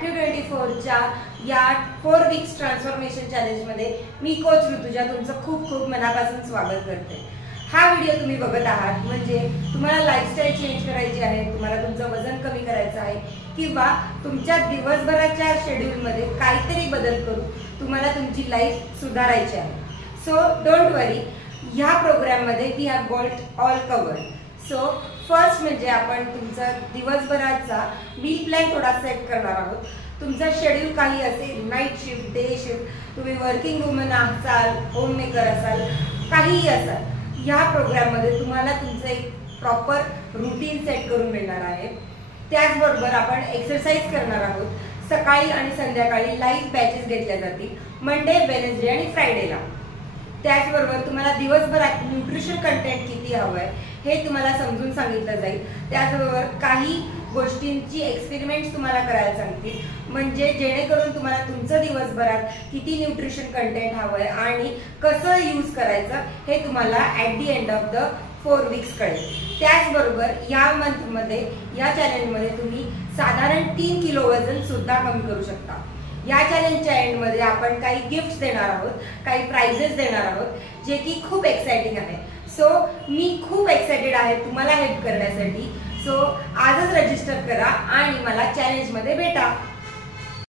Active 24च्या या 4 weeks transformation चॅलेंजमध्ये मी coach Rutuja तुमचं खूप खूप मनापासून स्वागत करते। हा व्हिडिओ तुम्ही बघत आहात म्हणजे तुम्हाला लाईफस्टाईल चेंज करायची आहे, तुम्हाला तुमचं वजन कमी करायचं आहे किंवा तुमच्या दिवसभराच्या शेड्यूलमध्ये काहीतरी बदल करून तुम्हाला तुमची लाईफ सुधारायची आहे। सो डोंट वरी, ह्या प्रोग्राममध्ये we have got all covered. So first म्हणजे आपण तुमचा दिवसभराचा मील प्लॅन थोडा सेट करणार आहोत। तुमचा शेड्यूल काही असेल, नाईट शिफ्ट, डे शिफ्ट, तुम्ही वर्किंग वुमन असाल, होम मेकर असाल, काहीही असाल, ह्या प्रोग्राममध्ये तुम्हाला तुमचं एक प्रॉपर रुटीन सेट करून मिळणार आहे। त्याचबरोबर आपण एक्सरसाइज करणार आहोत। सकाळी आणि संध्याकाळी लाईव्ह बॅचेस घेतल्या जातील, मंडे, वेडनेसडे आणि फ्रायडेला। त्याचबरोबर तुम्हाला दिवसभरात न्यूट्रिशन कंटेंट किती हवं आहे हे तुम्हाला समजून सांगितलं जाईल। त्याचबरोबर काही गोष्टींची एक्सपेरिमेंट्स तुम्हाला करायला सांगतील, म्हणजे जेणेकरून तुम्हाला तुमचं दिवसभरात किती न्यूट्रिशन कंटेंट हवं आहे आणि कसं यूज करायचं हे तुम्हाला at the end of the 4 weeks कळेल। त्याचबरोबर या मंथमध्ये, या चॅलेंजमध्ये तुम्ही साधारण 3 किलो वजन सुद्धा कमी करू शकता। या चॅलेंजच्या एंडमध्ये आपण काही गिफ्ट्स देणार आहोत, काही प्राइजेस देणार आहोत, जे की खूप एक्साइटिंग आहे। सो मी खूप एक्साइटेड आहे तुम्हाला हेल्प करण्यासाठी। सो आजच रजिस्टर करा आणि मला चॅलेंजमध्ये भेटा।